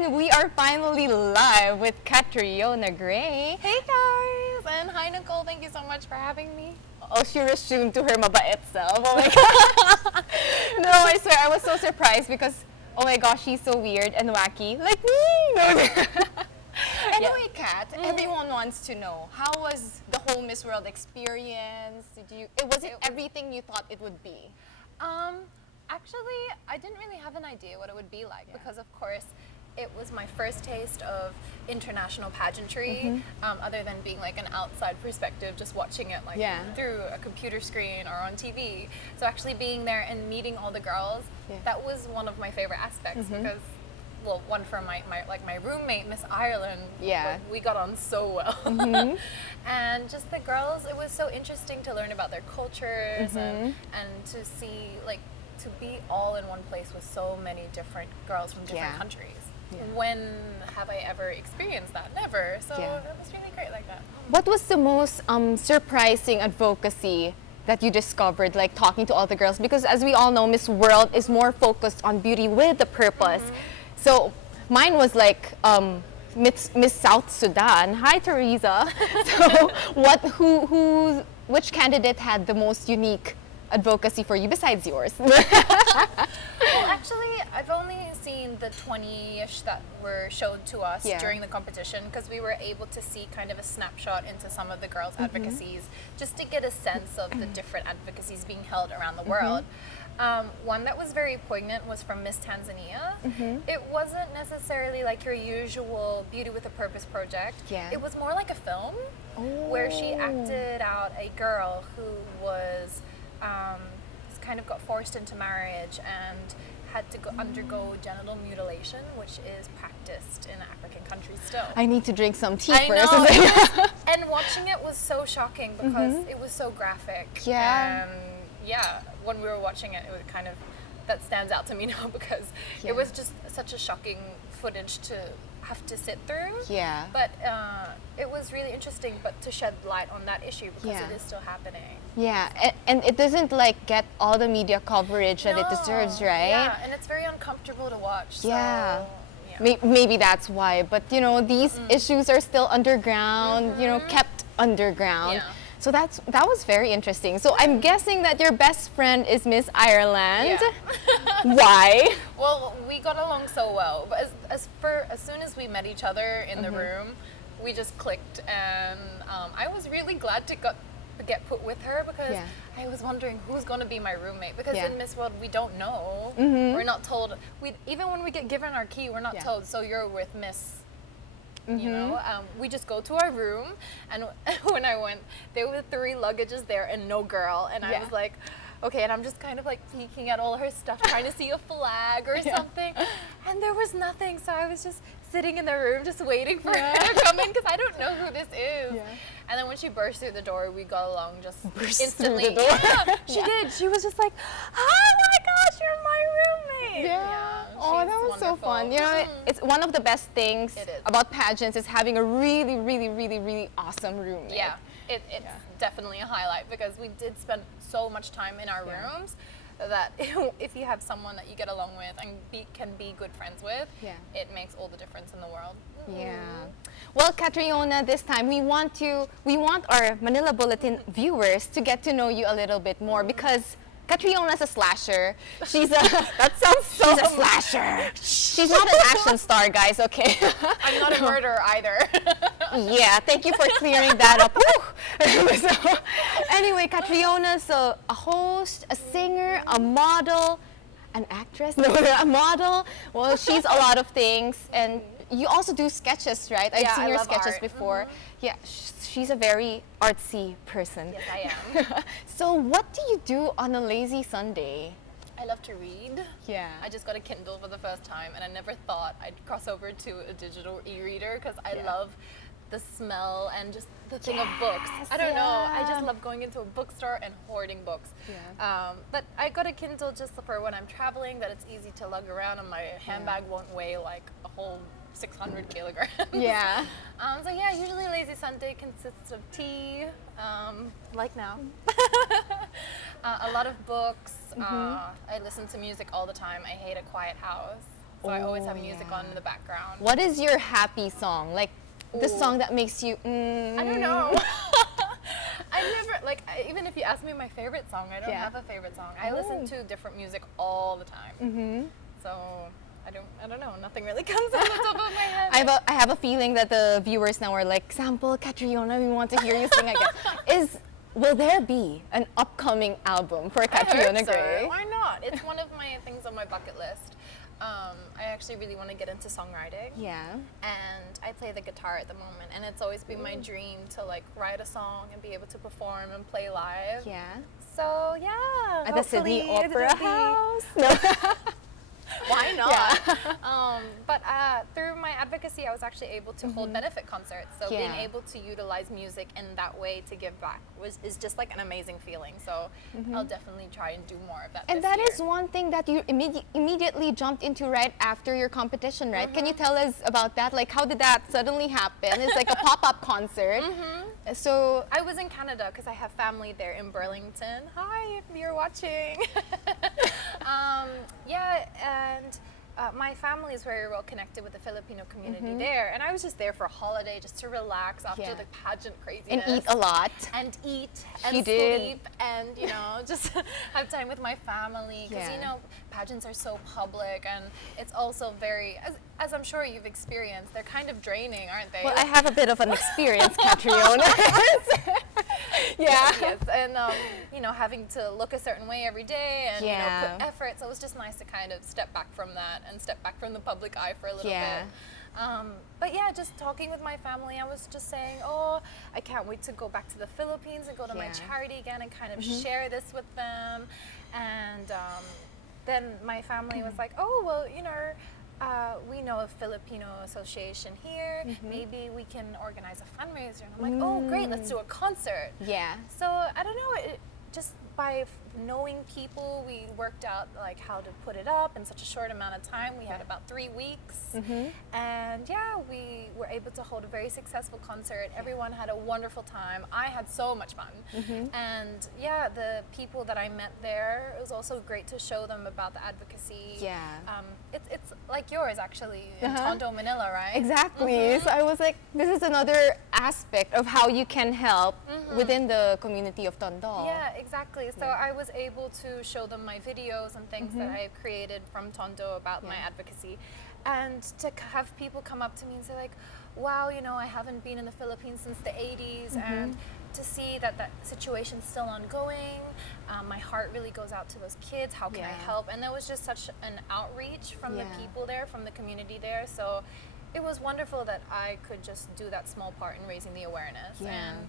And we are finally live with Catriona Gray. Hey guys! And hi Nicole, thank you so much for having me. Oh, she resumed to her mabait self. Oh my god. No, I swear, I was so surprised because, oh my gosh, she's so weird and wacky. Like me! No. Anyway, Kat, everyone wants to know, how was the whole Miss World experience? Was it everything you thought it would be? Actually, I didn't really have an idea what it would be like because, of course, it was my first taste of international pageantry, other than being like an outside perspective, just watching it like through a computer screen or on TV. So actually being there and meeting all the girls, that was one of my favorite aspects because, well, one from my roommate, Miss Ireland, we got on so well. And just the girls, it was so interesting to learn about their cultures and to see, like, to be all in one place with so many different girls from different countries. When have I ever experienced that? Never. So it was really great like that. What was the most surprising advocacy that you discovered, like talking to all the girls? Because as we all know, Miss World is more focused on beauty with a purpose. So mine was like Miss South Sudan. Hi, Teresa. So which candidate had the most unique advocacy for you besides yours? Well, actually, I've only seen the 20-ish that were shown to us during the competition because we were able to see kind of a snapshot into some of the girls' advocacies just to get a sense of the different advocacies being held around the world. One that was very poignant was from Miss Tanzania. It wasn't necessarily like your usual Beauty with a Purpose project. It was more like a film where she acted out a girl who was kind of got forced into marriage and had to undergo genital mutilation, which is practiced in African countries still. I need to drink some tea I first. know. And watching it was so shocking because it was so graphic. And when we were watching it, it was kind of, that stands out to me now because it was just such a shocking footage to have to sit through. But it was really interesting, but to shed light on that issue because it is still happening. And it doesn't like get all the media coverage that it deserves, right? Yeah, and it's very uncomfortable to watch. So, maybe that's why. But you know, these issues are still underground. You know, kept underground. So that was very interesting. So I'm guessing that your best friend is Miss Ireland. Why? Well, we got along so well. But as soon as we met each other in the room, we just clicked, and I was really glad to get put with her because I was wondering who's going to be my roommate because in Miss World we don't know. We're not told. Even when we get given our key, we're not told. So you're with Miss. You know, we just go to our room, and when I went, there were 3 luggages there and no girl, and I was like, okay, and I'm just kind of like peeking at all her stuff, trying to see a flag or something, and there was nothing, so I was just sitting in the room just waiting for her to come in because I don't know who this is. And then when she burst through the door, we got along just instantly. Through the door. She did. She was just like, oh my gosh, you're my roommate. Oh, that was wonderful. so fun. You know, it's one of the best things about pageants is having a really, really, really, really awesome roommate. It's definitely a highlight because we did spend so much time in our rooms that if you have someone that you get along with and can be good friends with, it makes all the difference in the world. Well, Catriona, this time we want our Manila Bulletin viewers to get to know you a little bit more because Catriona's a slasher. She's a that sounds so. She's a slasher. She's not an action star, guys. Okay. I'm not a murderer either. Thank you for clearing that up. So, anyway, Catriona's a host, a singer, a model, an actress. No, a model. Well, she's a lot of things, and you also do sketches, right? I've seen your sketches before. She's a very artsy person. Yes, I am. So what do you do on a lazy Sunday? I love to read. I just got a Kindle for the first time, and I never thought I'd cross over to a digital e-reader because I love the smell and just the thing of books. I don't know. I just love going into a bookstore and hoarding books. But I got a Kindle just for when I'm traveling, that it's easy to lug around, and my handbag won't weigh like a whole 600 kilograms. So usually lazy Sunday consists of tea, like now. A lot of books. I listen to music all the time. I hate a quiet house. So I always have music on in the background. What is your happy song? Like the song that makes you I don't know. I never, like, even if you ask me my favorite song, I don't have a favorite song. I listen to different music all the time. So I don't know. Nothing really comes on the top of my head. I have a feeling that the viewers now are like, sample Catriona, we want to hear you sing again. Will there be an upcoming album for Catriona Gray? Why not? It's one of my things on my bucket list. I actually really want to get into songwriting. Yeah. And I play the guitar at the moment, and it's always been my dream to like write a song and be able to perform and play live. Yeah. So yeah. At the Sydney Opera House. No. Why not? Yeah. But through my advocacy, I was actually able to hold benefit concerts. So being able to utilize music in that way to give back is just like an amazing feeling. So I'll definitely try and do more of that. And this that year. is one thing that you immediately jumped into right after your competition, right? Can you tell us about that? Like, how did that suddenly happen? It's like a pop-up concert. So I was in Canada because I have family there in Burlington. Hi, if you're watching. And my family is very well connected with the Filipino community there, and I was just there for a holiday, just to relax after the pageant craziness. and eat a lot. And eat She and did. sleep and, you know, just have time with my family. Because, you know, pageants are so public, and it's also very, as I'm sure you've experienced, they're kind of draining, aren't they? Well, I have a bit of an experience, Catriona. Yes. And, you know, having to look a certain way every day and, you know, put effort. So it was just nice to kind of step back from that and step back from the public eye for a little bit. But yeah, just talking with my family, I was just saying, oh, I can't wait to go back to the Philippines and go to my charity again and kind of share this with them. And then my family was like, oh, well, you know, we know a Filipino association here. Maybe we can organize a fundraiser. And I'm like, oh, great, let's do a concert. Yeah. So I don't know, just by knowing people, we worked out like how to put it up in such a short amount of time. We had about 3 weeks, and yeah, we were able to hold a very successful concert. Everyone had a wonderful time. I had so much fun, and yeah, the people that I met there, it was also great to show them about the advocacy. Yeah. It's like yours actually in Tondo, Manila, right? Exactly. So I was like, this is another aspect of how you can help within the community of Tondo. Yeah, exactly. So I was able to show them my videos and things that I created from Tondo about my advocacy. And to have people come up to me and say like, wow, you know, I haven't been in the Philippines since the 80s, and to see that that situation's still ongoing, my heart really goes out to those kids. How can I help? And there was just such an outreach from the people there, from the community there. So it was wonderful that I could just do that small part in raising the awareness and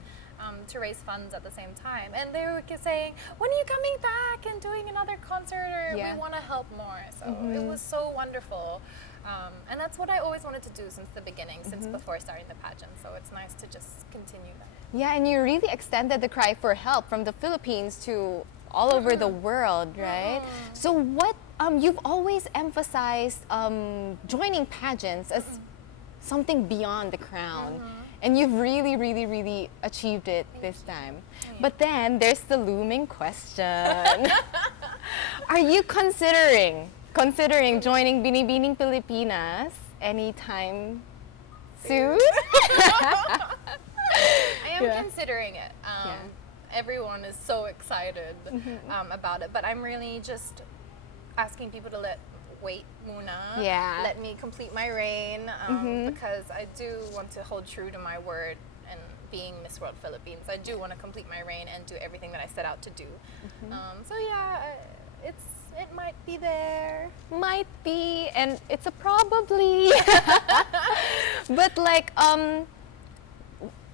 to raise funds at the same time. And they were saying, when are you coming back and doing another concert? Or we want to help more. So it was so wonderful. And that's what I always wanted to do since the beginning, since before starting the pageant. So it's nice to just continue that. Yeah, and you really extended the cry for help from the Philippines to all over the world, right? So what, you've always emphasized joining pageants as something beyond the crown. And you've really, really, really achieved it this time. But then there's the looming question. Are you considering joining Binibining Pilipinas anytime soon? I am considering it. Everyone is so excited about it, but I'm really just asking people to wait muna. Let me complete my reign, because I do want to hold true to my word and being Miss World Philippines. I do want to complete my reign and do everything that I set out to do. So yeah, it might be there. Might be, and it's a probably. But like,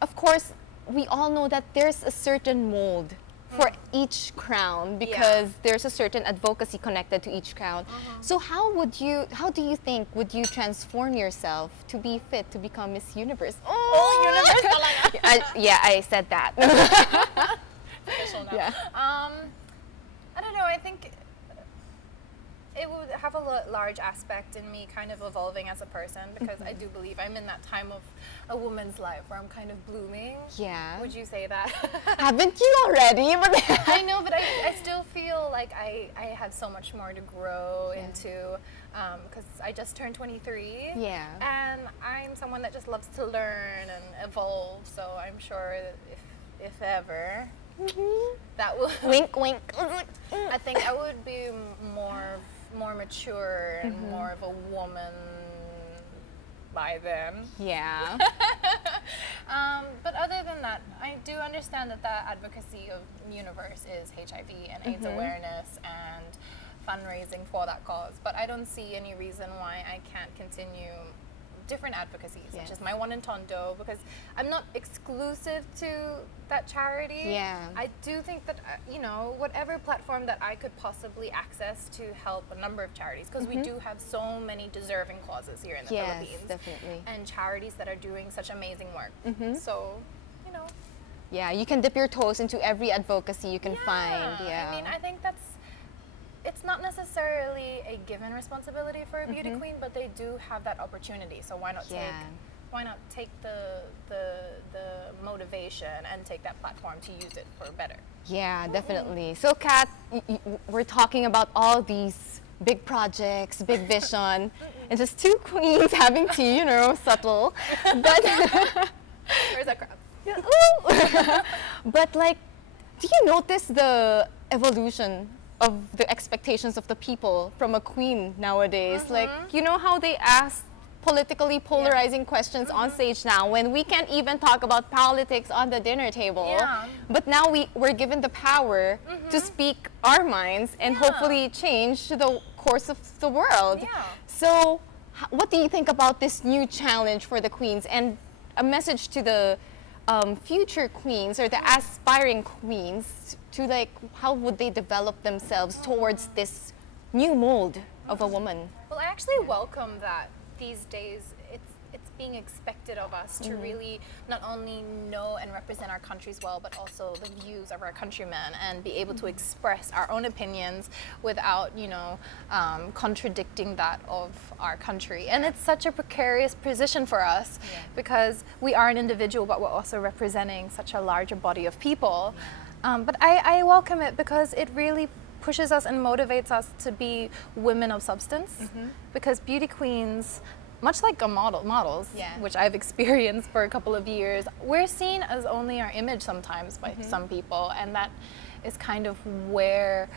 of course, we all know that there's a certain mold for each crown, because there's a certain advocacy connected to each crown. So how do you think would you transform yourself to be fit to become Miss Universe? Universe talaga. I said that. Official now. Yeah. I don't know, I think it would have a large aspect in me kind of evolving as a person, because I do believe I'm in that time of a woman's life where I'm kind of blooming. Yeah. Would you say that? Haven't you already? I know, but I still feel like I have so much more to grow into, because I just turned 23. Yeah. And I'm someone that just loves to learn and evolve, so I'm sure that if ever, that will... Wink, wink. I think I would be more mature and more of a woman by then. Yeah. But other than that, I do understand that the advocacy of universe is HIV and AIDS awareness and fundraising for that cause. But I don't see any reason why I can't continue different advocacies, such as my one in Tondo, because I'm not exclusive to that charity. Yeah. I do think that, whatever platform that I could possibly access to help a number of charities, because we do have so many deserving causes here in the Philippines. Yes, definitely. And charities that are doing such amazing work. So, Yeah, you can dip your toes into every advocacy you can find. Yeah. I mean, I think it's not necessarily a given responsibility for a beauty queen, but they do have that opportunity. So why not take the motivation and take that platform to use it for better? Yeah, definitely. So, Kat, we're talking about all these big projects, big vision, and just two queens having tea, subtle. But Where's that crap? But do you notice the evolution of the expectations of the people from a queen nowadays? How they ask politically polarizing questions on stage now, when we can't even talk about politics on the dinner table. Yeah. But now we're given the power to speak our minds and hopefully change the course of the world. Yeah. So what do you think about this new challenge for the queens, and a message to the future queens or the aspiring queens to how would they develop themselves towards this new mold of a woman? Well, I actually welcome that these days it's being expected of us to really not only know and represent our countries well, but also the views of our countrymen, and be able to express our own opinions without, contradicting that of our country. And it's such a precarious position for us because we are an individual, but we're also representing such a larger body of people. But I welcome it because it really pushes us and motivates us to be women of substance, because beauty queens, much like models, which I've experienced for a couple of years, we're seen as only our image sometimes by some people, and that is kind of where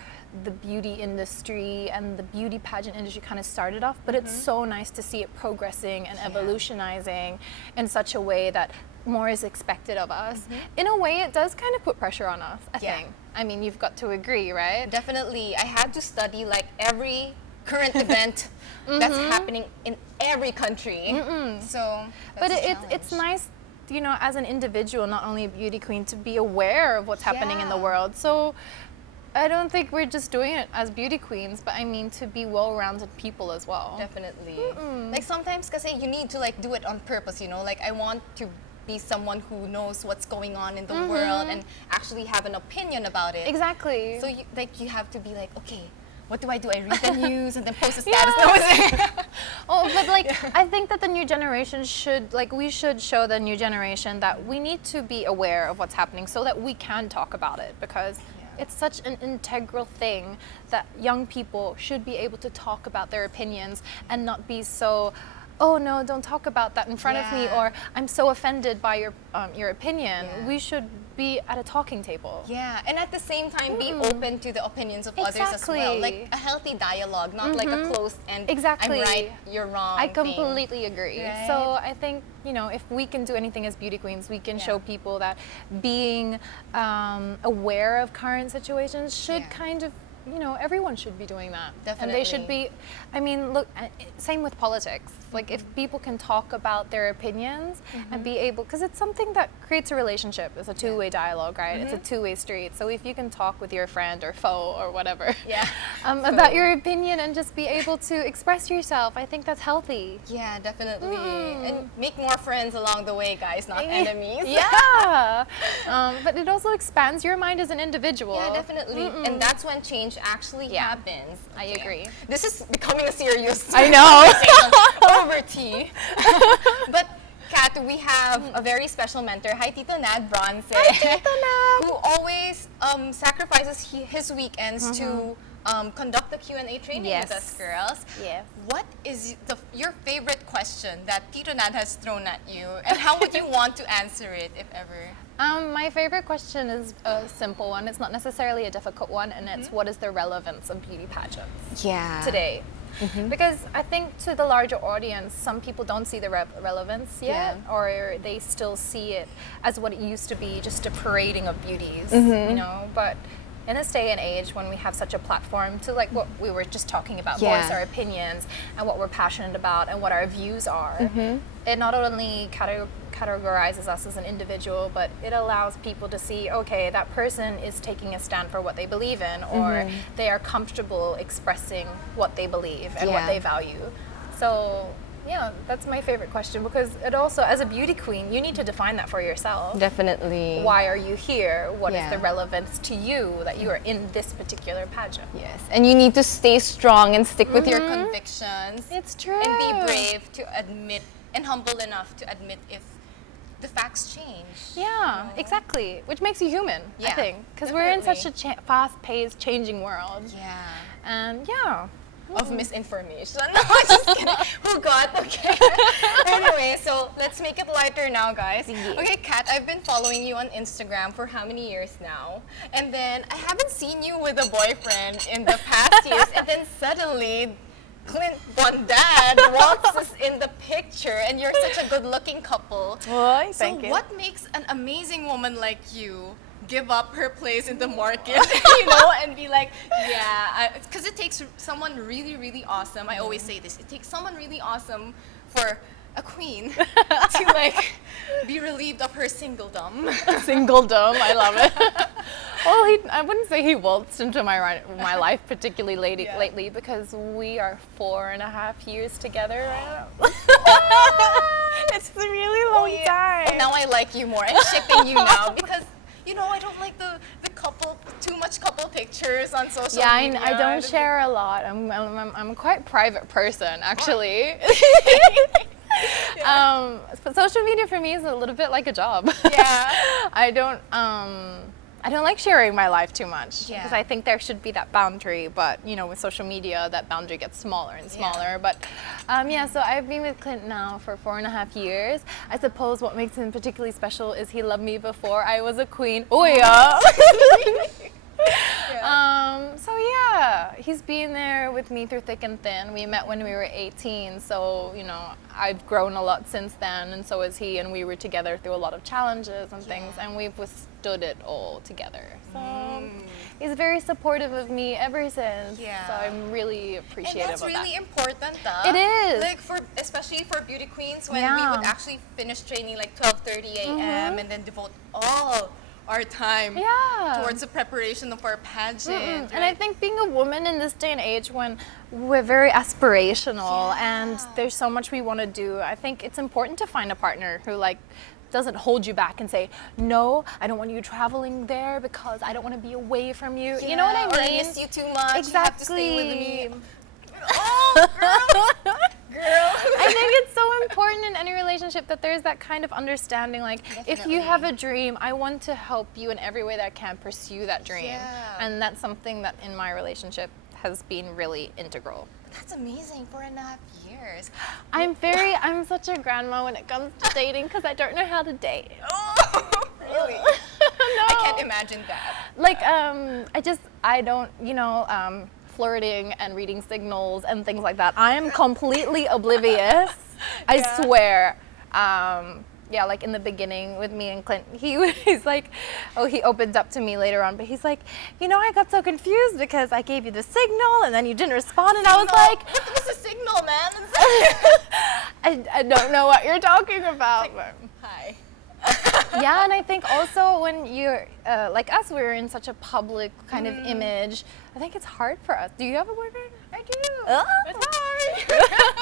the beauty industry and the beauty pageant industry kind of started off. But it's so nice to see it progressing and evolutionizing in such a way that more is expected of us. In a way, it does kind of put pressure on us, I think. I mean, you've got to agree, right? Definitely. I had to study every current event that's happening in every country. So, but it's nice, as an individual, not only a beauty queen, to be aware of what's happening in the world. So I don't think we're just doing it as beauty queens, but I mean to be well-rounded people as well. Definitely. Sometimes kasi you need to do it on purpose, I want to be someone who knows what's going on in the world and actually have an opinion about it. Exactly. So you have to be okay, what do? I read the news and then post a status. But I think that the new generation we should show the new generation that we need to be aware of what's happening so that we can talk about it, because it's such an integral thing that young people should be able to talk about their opinions and not be so, oh no, don't talk about that in front of me, or I'm so offended by your opinion. We should be at a talking table. Yeah, and at the same time be open to the opinions of others as well. A healthy dialogue, not a closed and I'm right, you're wrong. I completely agree. Right? So I think, if we can do anything as beauty queens, we can show people that being aware of current situations should kind of, everyone should be doing that. Definitely. And they should be, look, same with politics. If people can talk about their opinions and be able, because it's something that creates a relationship. It's a two-way dialogue, right? It's a two-way street. So if you can talk with your friend or foe or whatever about your opinion and just be able to express yourself, I think that's healthy. Yeah, definitely. And make more friends along the way, guys, not enemies. Yeah. But it also expands your mind as an individual. Yeah, definitely. And that's when change actually happens. I agree. This is becoming a serious I know. conversation over tea. But Kat, we have a very special mentor. Hi, Tito Nad Bronze. Hi, Tito Nad. Who always sacrifices his weekends to conduct the Q&A training with us girls. Yes. What is your favorite question that Tito Nad has thrown at you, and how would you want to answer it, if ever? My favorite question is a simple one. It's not necessarily a difficult one, and it's what is the relevance of beauty pageants today? Because I think to the larger audience, some people don't see the relevance yet, or they still see it as what it used to be, just a parading of beauties, you know. But in this day and age, when we have such a platform to, like what we were just talking about, voice our opinions and what we're passionate about and what our views are, it not only categorizes us as an individual, but it allows people to see, okay, that person is taking a stand for what they believe in, or they are comfortable expressing what they believe and what they value. So yeah, that's my favorite question, because it also, as a beauty queen, you need to define that for yourself. Definitely. Why are you here? What is the relevance to you that you are in this particular pageant? Yes, and you need to stay strong and stick with Your convictions. It's true. And be brave to admit, and humble enough to admit if the facts change. Yeah, exactly. Which makes you human, I Yeah, think. Because we're in such a fast-paced, changing world. Yeah. And yeah. Of misinformation. No, just kidding. Oh God, okay. Anyway, so let's make it lighter now, guys. Okay, Kat, I've been following you on Instagram for how many years now? And then I haven't seen you with a boyfriend in the past years, and then suddenly Clint Bondad walks us in the picture, and you're such a good-looking couple. Boy, So thank you. what makes an amazing woman like you give up her place in the market, you know, and be like, because it takes someone really, really awesome. I always say this. It takes someone really awesome for a queen to like be relieved of her singledom. Singledom, I love it. Well, I wouldn't say he waltzed into my life particularly lately, because we are 4.5 years together right now. It's a really long time. And now I like you more. I'm shipping you now because, you know, I don't like the couple, too much couple pictures on social media. Yeah, I don't share a lot. I'm a quite private person, actually. But social media for me is a little bit like a job. Yeah. I don't like sharing my life too much, because I think there should be that boundary, but you know, with social media, that boundary gets smaller and smaller. But so I've been with Clint now for 4.5 years. I suppose what makes him particularly special is he loved me before I was a queen. Oh yeah. So yeah, he's been there with me through thick and thin. We met when we were 18, so you know, I've grown a lot since then, and so has he, and we were together through a lot of challenges and things, and we've withstood it all together. So he's very supportive of me ever since. Yeah. So I'm really appreciative and that's of really that. important, though. It is. Like especially for beauty queens, when we would actually finish training like 12:30 a.m. and then devote all our time towards the preparation of our pageant. Right? And I think being a woman in this day and age, when we're very aspirational and there's so much we want to do, I think it's important to find a partner who like doesn't hold you back and say, no, I don't want you traveling there because I don't want to be away from you. You know what I mean? Or I miss you too much. Exactly. You have to stay with me. Oh, girl. I think it's so important in any relationship that there's that kind of understanding. Like, if you have a dream, I want to help you in every way that I can pursue that dream. Yeah. And that's something that in my relationship has been really integral. That's amazing, 4.5 years. I'm such a grandma when it comes to dating, because I don't know how to date. Oh, really? No. I can't imagine that. Like, I don't, flirting and reading signals and things like that. I am completely oblivious. I swear. Like in the beginning with me and Clint, he's like, he opened up to me later on, but he's like, I got so confused because I gave you the signal and then you didn't respond, and I was like, what was the signal, man? I don't know what you're talking about. But. Hi. Yeah, and I think also when you're like us, we're in such a public kind of image. I think it's hard for us. Do you have a boyfriend? I do. Oh. It's hard.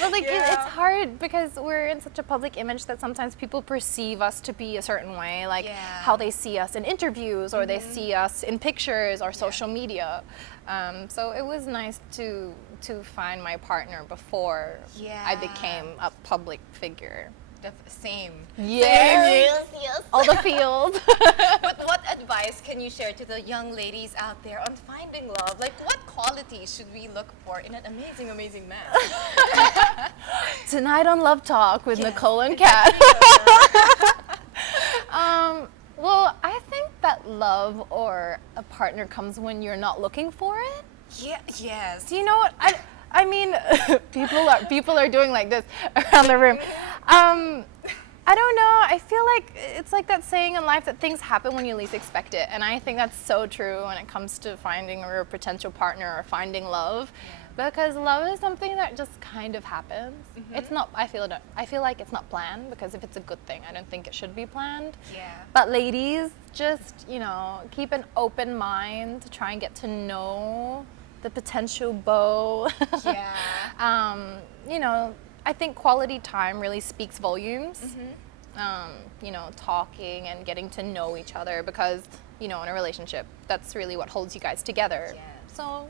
But like Yeah. it's hard because we're in such a public image that sometimes people perceive us to be a certain way, like Yeah. how they see us in interviews or they see us in pictures or social media. So it was nice to find my partner before I Yeah. became a public figure. Same. Yes. yes. All the feels. But what advice can you share to the young ladies out there on finding love? Like, what qualities should we look for in an amazing, amazing man? Tonight on Love Talk with Yes. Nicole and Kat. Well, I think that love or a partner comes when you're not looking for it. Yeah. Yes. Do you know what? I mean, people are doing like this around the room. I don't know. I feel like it's like that saying in life that things happen when you least expect it, and I think that's so true when it comes to finding a potential partner or finding love, because love is something that just kind of happens. It's not. I feel like it's not planned, because if it's a good thing, I don't think it should be planned. Yeah. But ladies, just keep an open mind to try and get to know the potential beau. Yeah. I think quality time really speaks volumes. Talking and getting to know each other, because in a relationship, that's really what holds you guys together. Yes. So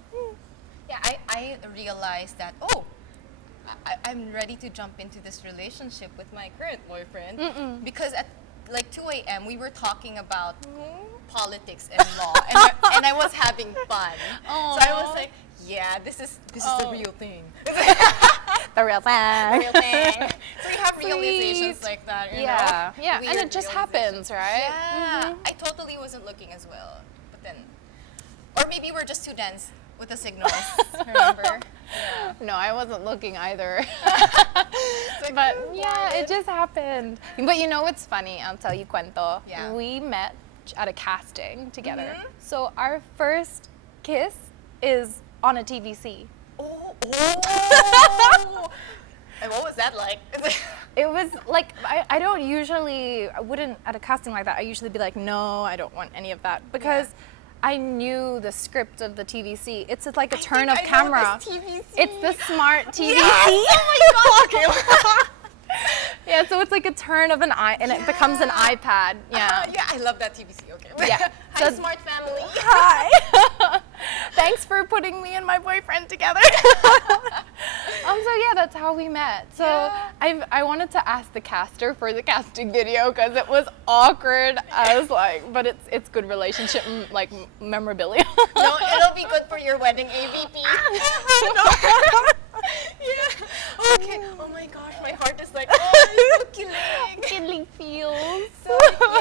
Yeah, I realized that, I'm ready to jump into this relationship with my current boyfriend. Because at like 2 a.m. we were talking about politics and law, and I was having fun. So I was like, yeah, this is the real thing. the real thing. Real thing. So we have Sweet. realizations like that, you know? Yeah, and Weird it just realizations. happens, right? Yeah, I totally wasn't looking as well, but then, or maybe we're just too dense with the signals. Remember? Yeah. No, I wasn't looking either. It's like, But yeah, it just happened. But what's funny? I'll tell you cuento. Yeah. We met at a casting together. So our first kiss is on a TVC. Oh. And what was that like? It was like, I wouldn't, at a casting like that, I usually be like, no, I don't want any of that. Because I knew the script of the TVC. It's like a turn of camera. It's the smart TVC. Oh my god. Yeah, so it's like a turn of an eye, and it becomes an iPad. Yeah. Yeah, I love that TVC. Okay. Yeah. Hi, So- smart family. Hi. Thanks for putting me and my boyfriend together. So yeah, that's how we met. So I wanted to ask the caster for the casting video because it was awkward. I was like, but it's good relationship memorabilia. No, it'll be good for your wedding AVP. Yeah. Okay. Oh my gosh, my heart is like, it's so killing. Killing feels. So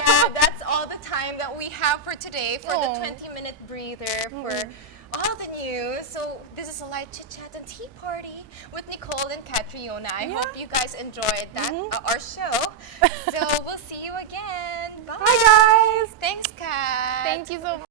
yeah, that's all the time that we have for today for the 20-minute breather for all the news. So this is a light chit chat and tea party with Nicole and Catriona. I hope you guys enjoyed that our show. So we'll see you again. Bye. Hi guys. Thanks, Kat. Thank you so much.